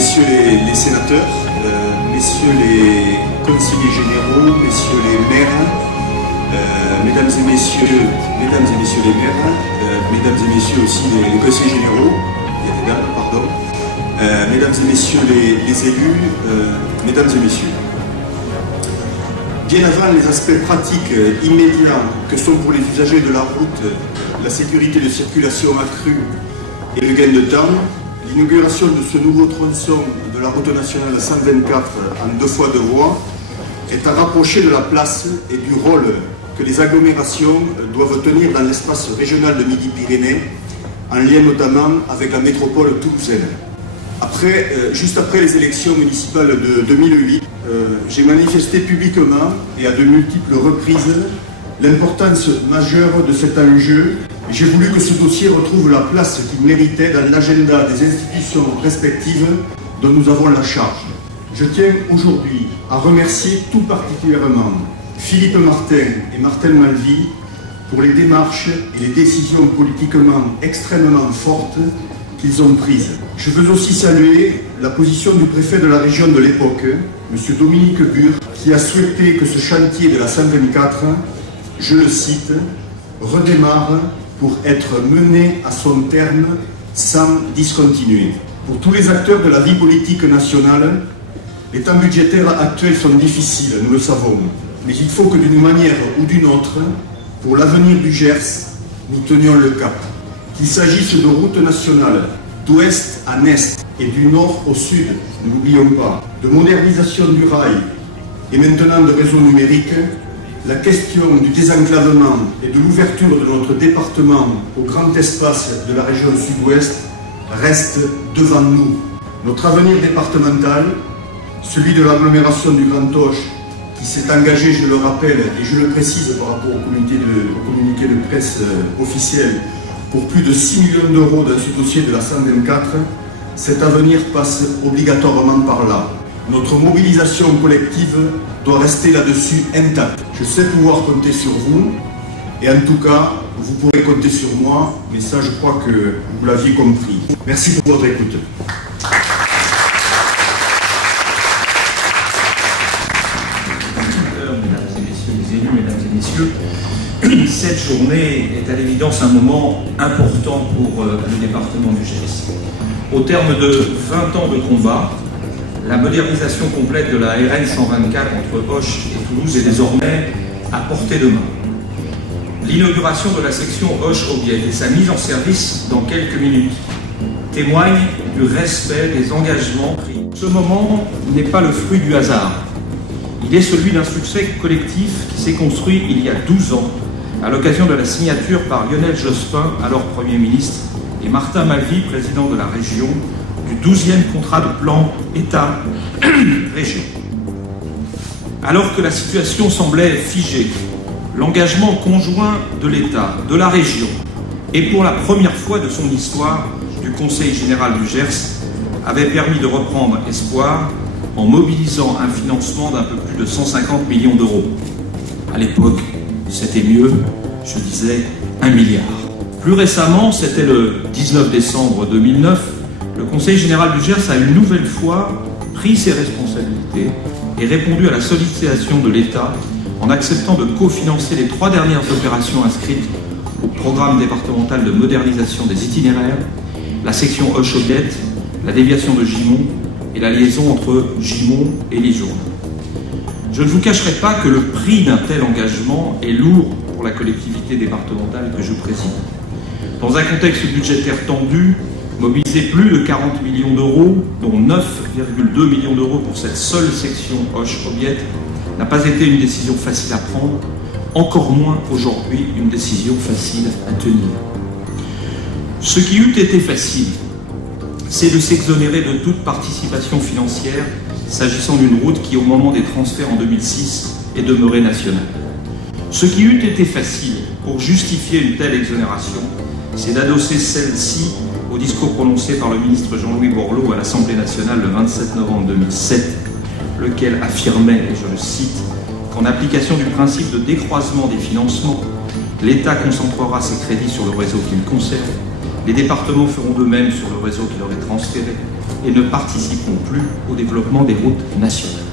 messieurs les sénateurs, messieurs les conseillers généraux, messieurs les maires, mesdames et messieurs les maires, mesdames et messieurs aussi les conseillers généraux, pardon, mesdames et messieurs les élus, mesdames et messieurs. Bien avant les aspects pratiques immédiats que sont pour les usagers de la route la sécurité de circulation accrue et le gain de temps, l'inauguration de ce nouveau tronçon de la route nationale 124 en 2 fois 2 voies est à rapprocher de la place et du rôle que les agglomérations doivent tenir dans l'espace régional de Midi-Pyrénées, en lien notamment avec la métropole toulousaine. Juste après les élections municipales de 2008, j'ai manifesté publiquement et à de multiples reprises l'importance majeure de cet enjeu. J'ai voulu que ce dossier retrouve la place qu'il méritait dans l'agenda des institutions respectives dont nous avons la charge. Je tiens aujourd'hui à remercier tout particulièrement Philippe Martin et Martin Malvy pour les démarches et les décisions politiquement extrêmement fortes qu'ils ont prises. Je veux aussi saluer la position du préfet de la région de l'époque, M. Dominique Bure, qui a souhaité que ce chantier de la 124, je le cite, redémarre pour être mené à son terme sans discontinuer. Pour tous les acteurs de la vie politique nationale, les temps budgétaires actuels sont difficiles, nous le savons, mais il faut que d'une manière ou d'une autre, pour l'avenir du Gers, nous tenions le cap. Qu'il s'agisse de routes nationales, d'ouest à est et du nord au sud, ne l'oublions pas, de modernisation du rail et maintenant de réseaux numériques, la question du désenclavement et de l'ouverture de notre département au grand espace de la région sud-ouest reste devant nous. Notre avenir départemental, celui de l'agglomération du Grand Auch, qui s'est engagé, je le rappelle, et je le précise par rapport au communiqué de presse officiel, pour plus de 6 millions d'euros dans ce dossier de la 124, cet avenir passe obligatoirement par là. Notre mobilisation collective doit rester là-dessus intacte. Je sais pouvoir compter sur vous, et en tout cas, vous pourrez compter sur moi, mais ça, je crois que vous l'aviez compris. Merci pour votre écoute. Mesdames et messieurs les élus, mesdames et messieurs, cette journée est à l'évidence un moment important pour le département du Gers. Au terme de 20 ans de combat, la modernisation complète de la RN 124 entre Auch et Toulouse est désormais à portée de main. L'inauguration de la section Auch-Aubiette et sa mise en service dans quelques minutes témoignent du respect des engagements pris. Ce moment n'est pas le fruit du hasard. Il est celui d'un succès collectif qui s'est construit il y a 12 ans à l'occasion de la signature par Lionel Jospin, alors Premier ministre, et Martin Malvy, président de la région, du 12e contrat de plan État-Région. Alors que la situation semblait figée, l'engagement conjoint de l'État, de la région, et pour la première fois de son histoire, du Conseil général du Gers, avait permis de reprendre espoir en mobilisant un financement d'un peu plus de 150 millions d'euros. À l'époque, c'était mieux, je disais 1 milliard. Plus récemment, c'était le 19 décembre 2009, le Conseil général du Gers a une nouvelle fois pris ses responsabilités et répondu à la sollicitation de l'État en acceptant de cofinancer les 3 dernières opérations inscrites au programme départemental de modernisation des itinéraires, la section Auch-Aubiette, la déviation de Gimont et la liaison entre Gimont et Lijourne. Je ne vous cacherai pas que le prix d'un tel engagement est lourd pour la collectivité départementale que je préside. Dans un contexte budgétaire tendu, mobiliser plus de 40 millions d'euros, dont 9,2 millions d'euros pour cette seule section Auch-Aubiette, n'a pas été une décision facile à prendre, encore moins aujourd'hui une décision facile à tenir. Ce qui eût été facile, c'est de s'exonérer de toute participation financière s'agissant d'une route qui, au moment des transferts en 2006, est demeurée nationale. Ce qui eût été facile pour justifier une telle exonération, c'est d'adosser celle-ci au discours prononcé par le ministre Jean-Louis Borloo à l'Assemblée nationale le 27 novembre 2007, lequel affirmait, et je le cite, qu'en application du principe de décroisement des financements, l'État concentrera ses crédits sur le réseau qu'il conserve, les départements feront de même sur le réseau qui leur est transféré et ne participeront plus au développement des routes nationales.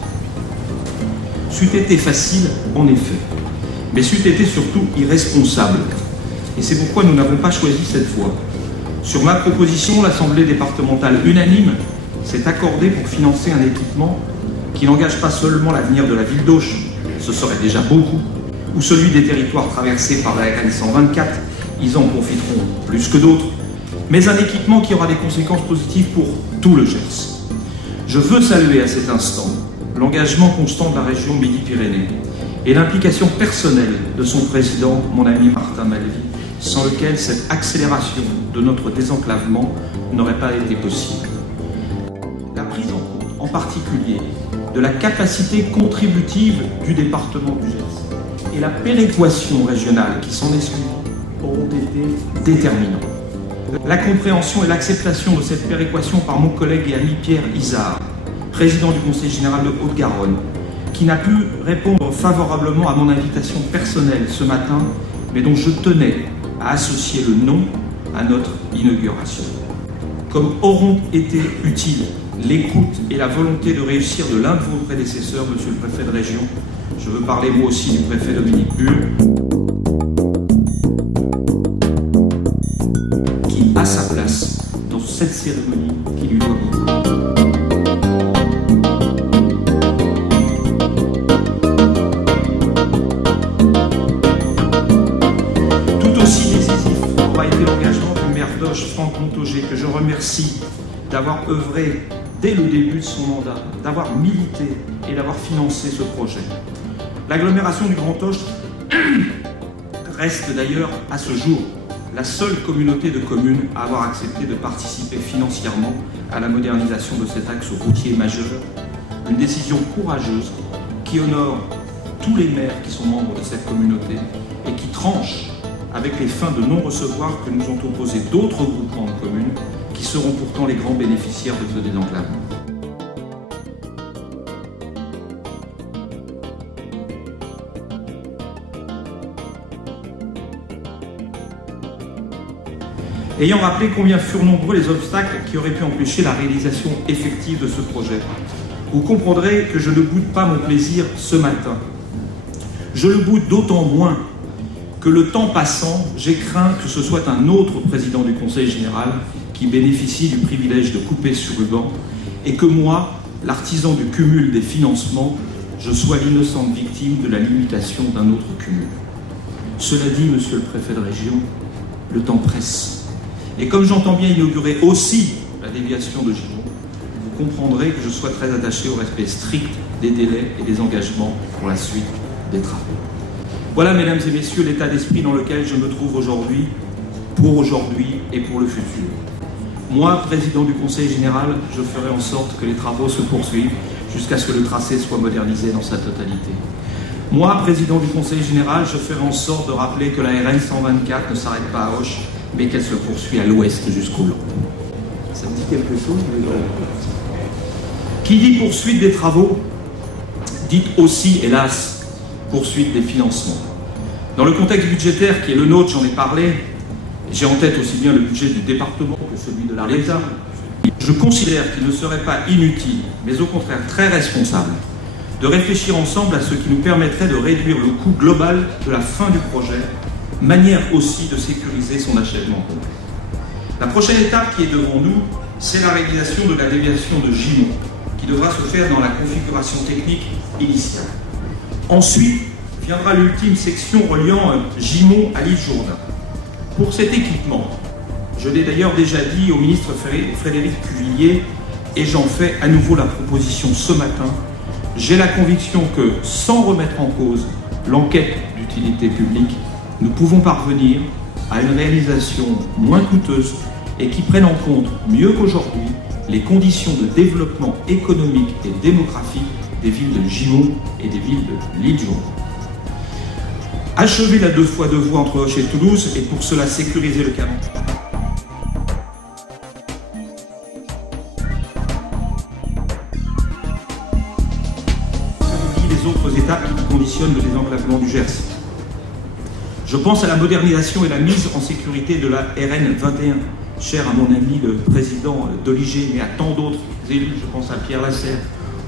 C'eût été facile, en effet, mais c'eût été surtout irresponsable. Et c'est pourquoi nous n'avons pas choisi cette voie. Sur ma proposition, l'Assemblée départementale unanime s'est accordée pour financer un équipement qui n'engage pas seulement l'avenir de la ville d'Auch, ce serait déjà beaucoup, ou celui des territoires traversés par la RN 124, ils en profiteront plus que d'autres, mais un équipement qui aura des conséquences positives pour tout le Gers. Je veux saluer à cet instant l'engagement constant de la région Midi-Pyrénées et l'implication personnelle de son président, mon ami Martin Malvy, sans lequel cette accélération de notre désenclavement n'aurait pas été possible. La prise en compte, en particulier, de la capacité contributive du département du Gers et la péréquation régionale qui s'en est suivie auront été déterminants. la compréhension et l'acceptation de cette péréquation par mon collègue et ami Pierre Izard, président du Conseil général de Haute-Garonne, qui n'a pu répondre favorablement à mon invitation personnelle ce matin, mais dont je tenais à associer le nom à notre inauguration. Comme auront été utiles l'écoute et la volonté de réussir de l'un de vos prédécesseurs, monsieur le préfet de région, je veux parler moi aussi du préfet Dominique Bull, qui a sa place dans cette cérémonie qui lui doit beaucoup. Tout aussi décisif aura été l'engagement du maire d'Auch, Franck Montaugé, que je remercie d'avoir œuvré dès le début de son mandat, d'avoir milité et d'avoir financé ce projet. L'agglomération du Grand Auch reste d'ailleurs à ce jour la seule communauté de communes à avoir accepté de participer financièrement à la modernisation de cet axe routier majeur. Une décision courageuse qui honore tous les maires qui sont membres de cette communauté et qui tranche avec les fins de non-recevoir que nous ont opposés d'autres groupements de communes qui seront pourtant les grands bénéficiaires de ce désenclavement. Ayant rappelé combien furent nombreux les obstacles qui auraient pu empêcher la réalisation effective de ce projet, vous comprendrez que je ne boude pas mon plaisir ce matin. Je le boude d'autant moins que le temps passant, j'ai craint que ce soit un autre président du Conseil général qui bénéficie du privilège de couper sur ruban et que moi, l'artisan du cumul des financements, je sois l'innocente victime de la limitation d'un autre cumul. Cela dit, monsieur le préfet de région, le temps presse. Et comme j'entends bien inaugurer aussi la déviation de Gimont, vous comprendrez que je sois très attaché au respect strict des délais et des engagements pour la suite des travaux. Voilà, mesdames et messieurs, l'état d'esprit dans lequel je me trouve aujourd'hui et pour le futur. Moi, président du Conseil général, je ferai en sorte que les travaux se poursuivent jusqu'à ce que le tracé soit modernisé dans sa totalité. Moi, président du Conseil général, je ferai en sorte de rappeler que la RN 124 ne s'arrête pas à Auch, mais qu'elle se poursuit à l'ouest jusqu'au Lot. Ça me dit quelque chose? Qui dit poursuite des travaux, dit aussi, hélas, poursuite des financements. Dans le contexte budgétaire qui est le nôtre, j'en ai parlé, j'ai en tête aussi bien le budget du département que celui de l'État. Je considère qu'il ne serait pas inutile, mais au contraire très responsable, de réfléchir ensemble à ce qui nous permettrait de réduire le coût global de la fin du projet, manière aussi de sécuriser son achèvement. La prochaine étape qui est devant nous, c'est la réalisation de la déviation de Gimont, qui devra se faire dans la configuration technique initiale. Ensuite, viendra l'ultime section reliant Gimont à l'île Jourdain. Pour cet équipement, je l'ai d'ailleurs déjà dit au ministre Frédéric Cuvillier, et j'en fais à nouveau la proposition ce matin, j'ai la conviction que, sans remettre en cause l'enquête d'utilité publique, nous pouvons parvenir à une réalisation moins coûteuse et qui prenne en compte, mieux qu'aujourd'hui, les conditions de développement économique et démographique des villes de Gimont et des villes de l'île Jourdain. Achever la 2x2 voies entre Auch et Toulouse et pour cela sécuriser le canal. Les autres étapes qui conditionnent le désenclavement du Gers. Je pense à la modernisation et la mise en sécurité de la RN 21, chère à mon ami le président d'Oligé, mais à tant d'autres élus, je pense à Pierre Lasserre,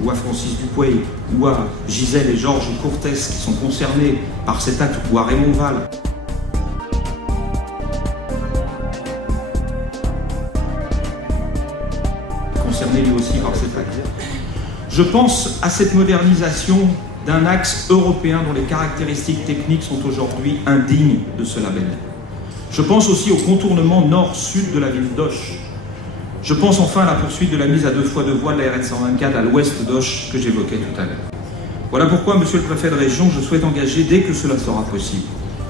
ou à Francis Dupuy, ou à Gisèle et Georges Cortès qui sont concernés par cet acte, ou à Raymond Val. Concerné lui aussi par cet acte. Je pense à cette modernisation d'un axe européen dont les caractéristiques techniques sont aujourd'hui indignes de ce label. Je pense aussi au contournement nord-sud de la ville d'Auch. Je pense enfin à la poursuite de la mise à 2x2 voies de la RN 124 à l'ouest d'Auch que j'évoquais tout à l'heure. Voilà pourquoi, monsieur le préfet de région, je souhaite engager, dès que cela sera possible,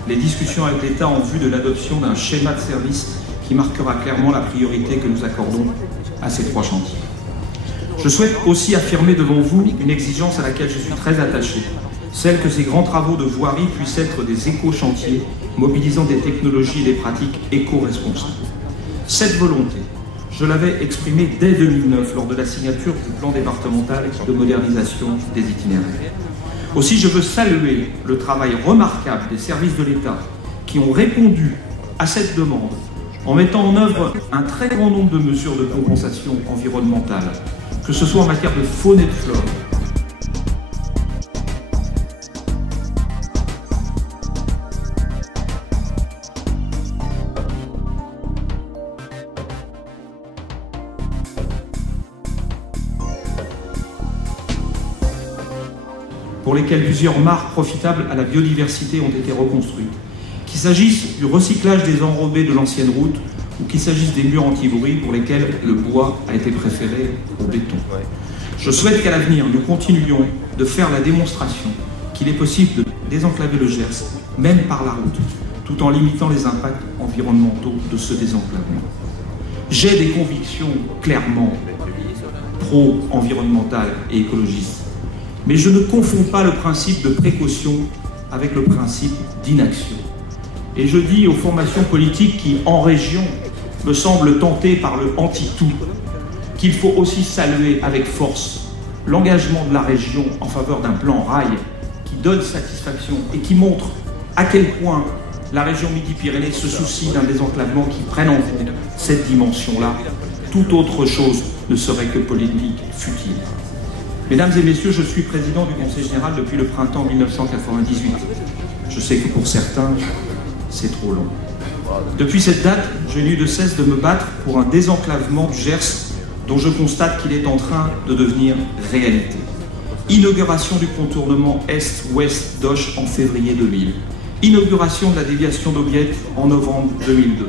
les discussions avec l'État en vue de l'adoption d'un schéma de service qui marquera clairement la priorité que nous accordons à ces trois chantiers. Je souhaite aussi affirmer devant vous une exigence à laquelle je suis très attaché, celle que ces grands travaux de voirie puissent être des éco-chantiers mobilisant des technologies et des pratiques éco-responsables. Cette volonté, je l'avais exprimée dès 2009 lors de la signature du plan départemental de modernisation des itinéraires. Aussi, je veux saluer le travail remarquable des services de l'État qui ont répondu à cette demande en mettant en œuvre un très grand nombre de mesures de compensation environnementale, que ce soit en matière de faune et de flore, pour lesquels plusieurs mares profitables à la biodiversité ont été reconstruites, qu'il s'agisse du recyclage des enrobés de l'ancienne route ou qu'il s'agisse des murs anti-bruit pour lesquels le bois a été préféré au béton. Je souhaite qu'à l'avenir, nous continuions de faire la démonstration qu'il est possible de désenclaver le Gers, même par la route, tout en limitant les impacts environnementaux de ce désenclavement. J'ai des convictions clairement pro-environnementales et écologistes, mais je ne confonds pas le principe de précaution avec le principe d'inaction. Et je dis aux formations politiques qui, en région, me semblent tentées par le anti-tout, qu'il faut aussi saluer avec force l'engagement de la région en faveur d'un plan rail qui donne satisfaction et qui montre à quel point la région Midi-Pyrénées se soucie d'un désenclavement qui prenne en compte cette dimension-là. Toute autre chose ne serait que polémique futile. Mesdames et messieurs, je suis président du Conseil général depuis le printemps 1998. Je sais que pour certains, c'est trop long. Depuis cette date, je n'ai eu de cesse de me battre pour un désenclavement du Gers dont je constate qu'il est en train de devenir réalité. Inauguration du contournement Est-Ouest d'Auch en février 2000. Inauguration de la déviation d'Aubiette en novembre 2002.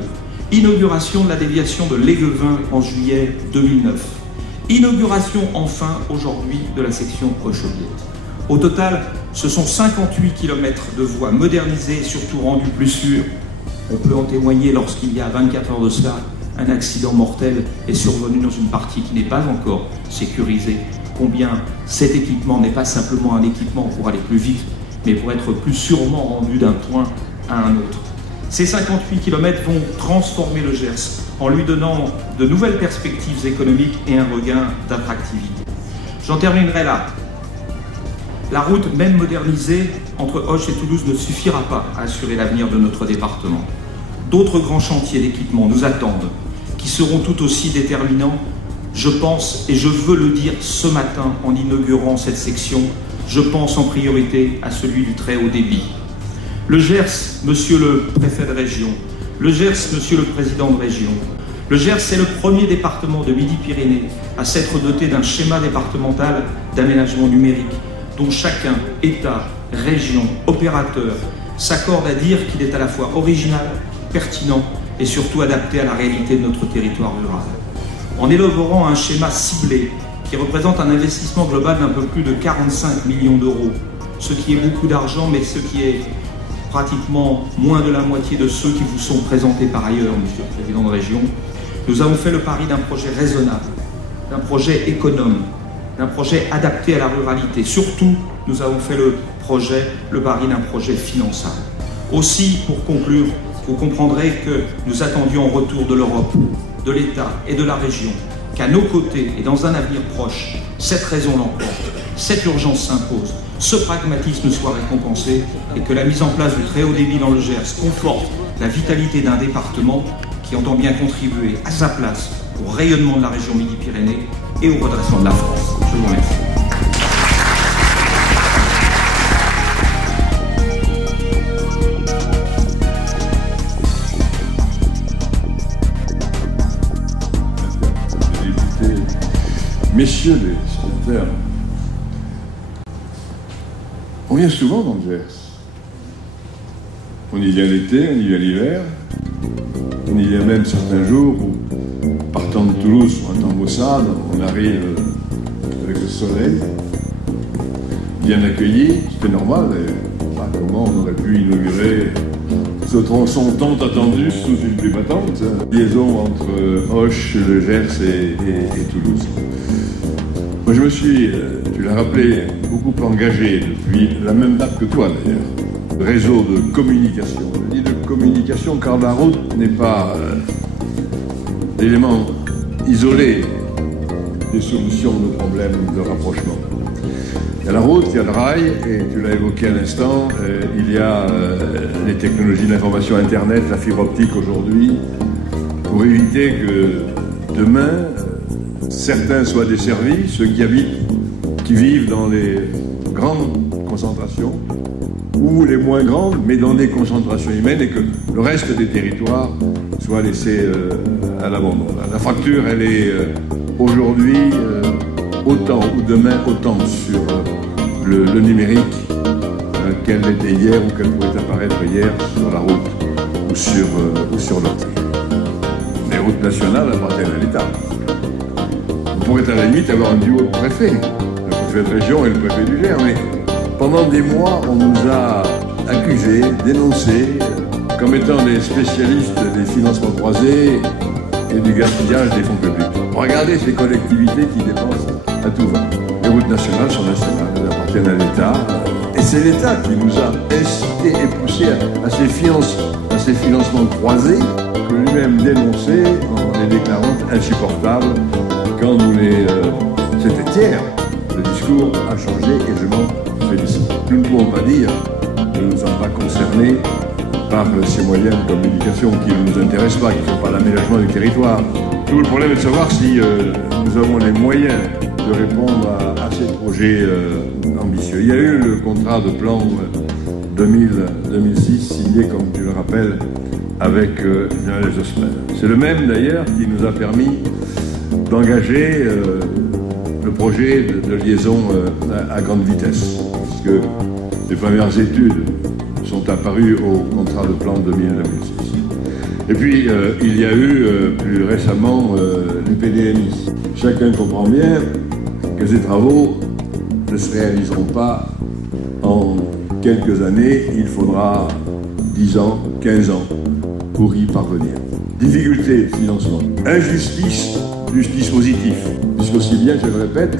Inauguration de la déviation de Léguevin en juillet 2009. Inauguration enfin aujourd'hui de la section Auch-Aubiette. Au total, ce sont 58 km de voies modernisées et surtout rendues plus sûres. On peut en témoigner lorsqu'il y a 24 heures de cela, un accident mortel est survenu dans une partie qui n'est pas encore sécurisée. Combien cet équipement n'est pas simplement un équipement pour aller plus vite, mais pour être plus sûrement rendu d'un point à un autre. Ces 58 km vont transformer le Gers en lui donnant de nouvelles perspectives économiques et un regain d'attractivité. J'en terminerai là. La route, même modernisée, entre Auch et Toulouse ne suffira pas à assurer l'avenir de notre département. D'autres grands chantiers d'équipement nous attendent, qui seront tout aussi déterminants. Je pense, et je veux le dire ce matin en inaugurant cette section, je pense en priorité à celui du très haut débit. Le Gers, monsieur le préfet de région, le Gers, monsieur le président de région, le Gers est le premier département de Midi-Pyrénées à s'être doté d'un schéma départemental d'aménagement numérique, dont chacun, État, région, opérateur, s'accorde à dire qu'il est à la fois original, pertinent et surtout adapté à la réalité de notre territoire rural. En élaborant un schéma ciblé qui représente un investissement global d'un peu plus de 45 millions d'euros, ce qui est beaucoup d'argent, mais ce qui est pratiquement moins de la moitié de ceux qui vous sont présentés par ailleurs, monsieur le président de région, nous avons fait le pari d'un projet raisonnable, d'un projet économe, d'un projet adapté à la ruralité. Surtout, nous avons fait le pari d'un projet finançable. Aussi, pour conclure, vous comprendrez que nous attendions en retour de l'Europe, de l'État et de la région, qu'à nos côtés et dans un avenir proche, cette raison l'emporte, cette urgence s'impose, ce pragmatisme soit récompensé et que la mise en place du très haut débit dans le Gers conforte la vitalité d'un département qui entend bien contribuer à sa place au rayonnement de la région Midi-Pyrénées et au redressement de la France. Je vous remercie. Messieurs les sénateurs, on vient souvent dans le Gers. On y vient l'été, on y vient l'hiver, on y vient même certains jours où, partant de Toulouse sur un temps maussade, on arrive avec le soleil, bien accueilli, c'était normal d'ailleurs. Enfin, comment on aurait pu inaugurer ce tronçon tant attendu sous une pluie battante, liaison entre Auch, le Gers et Toulouse. Moi je me suis, tu l'as rappelé, beaucoup engagé depuis la même date que toi d'ailleurs. Réseau de communication. Je dis de communication car la route n'est pas l'élément isolé des solutions de problèmes de rapprochement. Il y a la route, il y a le rail, et tu l'as évoqué à l'instant, il y a les technologies d'information Internet, la fibre optique aujourd'hui, pour éviter que demain, certains soient desservis, ceux qui vivent dans les grandes concentrations, ou les moins grandes, mais dans des concentrations humaines, et que le reste des territoires soit laissé à l'abandon. La fracture, elle est aujourd'hui autant, ou demain autant, sur le numérique qu'elle était hier, ou qu'elle pourrait apparaître hier sur la route ou sur l'autre. Les routes nationales appartiennent à l'État. On pourrait à la limite avoir un duo de préfets, le préfet de région et le préfet du Gers, mais pendant des mois, on nous a accusés, dénoncés, comme étant des spécialistes des financements croisés et du gaspillage des fonds publics. Regardez ces collectivités qui dépensent à tout va. Les routes nationales sont nationales, elles appartiennent à l'État. Et c'est l'État qui nous a incité et poussé à ces financements croisés que lui-même dénonçait en les déclarant insupportables quand nous les... C'était hier. Le discours a changé et je m'en félicite. Nous ne pouvons pas dire que nous ne sommes pas concernés par ces moyens de communication qui ne nous intéressent pas, qui ne sont pas l'aménagement du territoire. Tout le problème est de savoir si nous avons les moyens de répondre à ces projets ambitieux. Il y a eu le contrat de plan 2000-2006 signé, comme tu le rappelles, avec Lionel Jospin. C'est le même d'ailleurs qui nous a permis d'engager le projet de liaison à grande vitesse, puisque les premières études sont apparues au contrat de plan 2000-2006. Et puis, il y a eu plus récemment l'UPDMI. Chacun comprend bien que ces travaux ne se réaliseront pas en quelques années. Il faudra 10 ans, 15 ans pour y parvenir. Difficulté de financement, injustice du dispositif, puisqu'aussi bien, je le répète,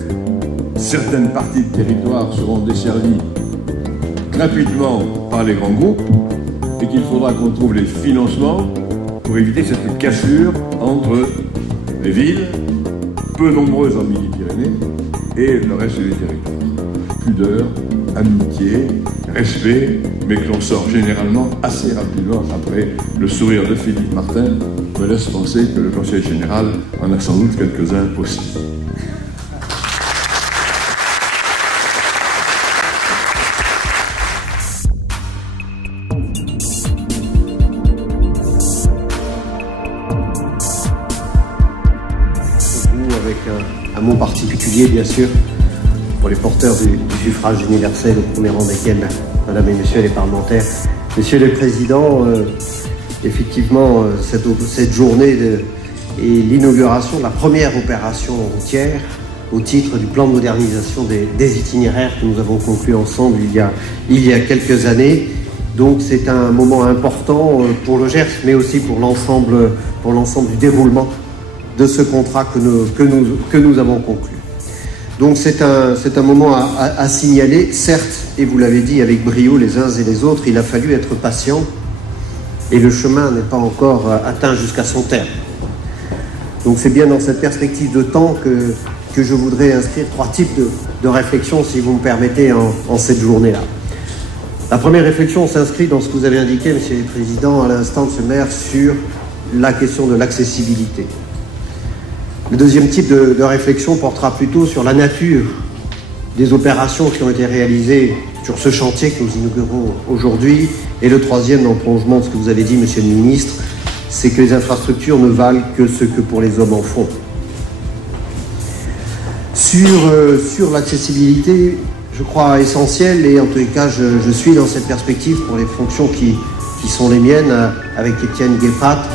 certaines parties de territoire seront desservies gratuitement par les grands groupes et qu'il faudra qu'on trouve les financements pour éviter cette cassure entre les villes, peu nombreuses en Midi-Pyrénées, et le reste des territoires. Pudeur, amitié, respect, mais que l'on sort généralement assez rapidement après le sourire de Philippe Martin me laisse penser que le Conseil général en a sans doute quelques-uns aussi. Avec un mot particulier, bien sûr, pour les porteurs du suffrage universel, au premier rang desquels, Madame et Messieurs les parlementaires. Monsieur le Président, effectivement, cette journée est l'inauguration de la première opération routière au titre du plan de modernisation des itinéraires que nous avons conclu ensemble il y a quelques années. Donc c'est un moment important pour le Gers, mais aussi pour l'ensemble du déroulement de ce contrat que nous avons conclu. Donc c'est un moment à signaler, certes, et vous l'avez dit avec brio les uns et les autres, il a fallu être patient et le chemin n'est pas encore atteint jusqu'à son terme. Donc c'est bien dans cette perspective de temps que je voudrais inscrire 3 types de réflexions, si vous me permettez, en cette journée-là. La première réflexion s'inscrit dans ce que vous avez indiqué, Monsieur le Président, à l'instant de ce maire, sur la question de l'accessibilité. Le deuxième type de réflexion portera plutôt sur la nature des opérations qui ont été réalisées sur ce chantier que nous inaugurons aujourd'hui. Et le troisième, en prolongement de ce que vous avez dit, Monsieur le Ministre, c'est que les infrastructures ne valent que ce que pour les hommes en font. Sur l'accessibilité, je crois essentiel, et en tous les cas, je suis dans cette perspective pour les fonctions qui sont les miennes, avec Étienne Guéprat,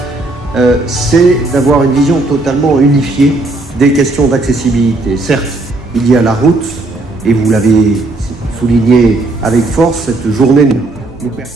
c'est d'avoir une vision totalement unifiée des questions d'accessibilité. Certes, il y a la route, et vous l'avez souligné avec force, cette journée nous permet...